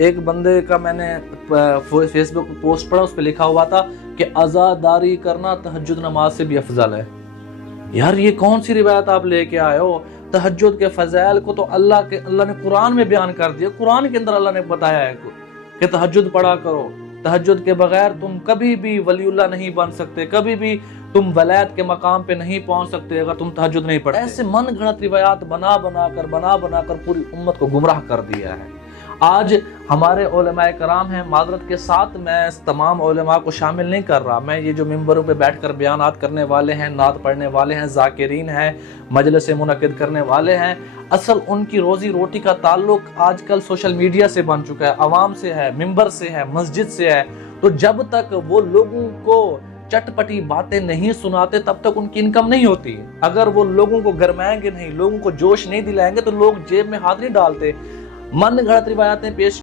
ایک بندے کا میں نے فیس بک پہ پوسٹ پڑھا، اس پہ لکھا ہوا تھا کہ عزاداری کرنا تہجد نماز سے بھی افضل ہے۔ یار یہ کون سی روایت آپ لے کے آئے ہو؟ تہجد کے فضائل کو تو اللہ نے قرآن میں بیان کر دیا، قرآن کے اندر اللہ نے بتایا ہے کہ تہجد پڑھا کرو۔ تہجد کے بغیر تم کبھی بھی ولی اللہ نہیں بن سکتے، کبھی بھی تم ولایت کے مقام پہ نہیں پہنچ سکتے اگر تم تہجد نہیں پڑھتے۔ ایسے من گھڑت روایات بنا بنا کر پوری امت کو گمراہ کر دیا ہے۔ آج ہمارے علماء کرام ہیں، معذرت کے ساتھ میں تمام علماء کو شامل نہیں کر رہا، میں یہ جو ممبروں پہ بیٹھ کر بیانات کرنے والے ہیں، نعت پڑھنے والے ہیں، ذاکرین ہیں، مجلس منعقد کرنے والے ہیں، اصل ان کی روزی روٹی کا تعلق آج کل سوشل میڈیا سے بن چکا ہے، عوام سے ہے، ممبر سے ہے، مسجد سے ہے۔ تو جب تک وہ لوگوں کو چٹپٹی باتیں نہیں سناتے تب تک ان کی انکم نہیں ہوتی۔ اگر وہ لوگوں کو گرمائیں گے نہیں، لوگوں کو جوش نہیں دلائیں گے تو لوگ جیب میں ہاتھ نہیں ڈالتے۔ من گھڑت روایتیں پیش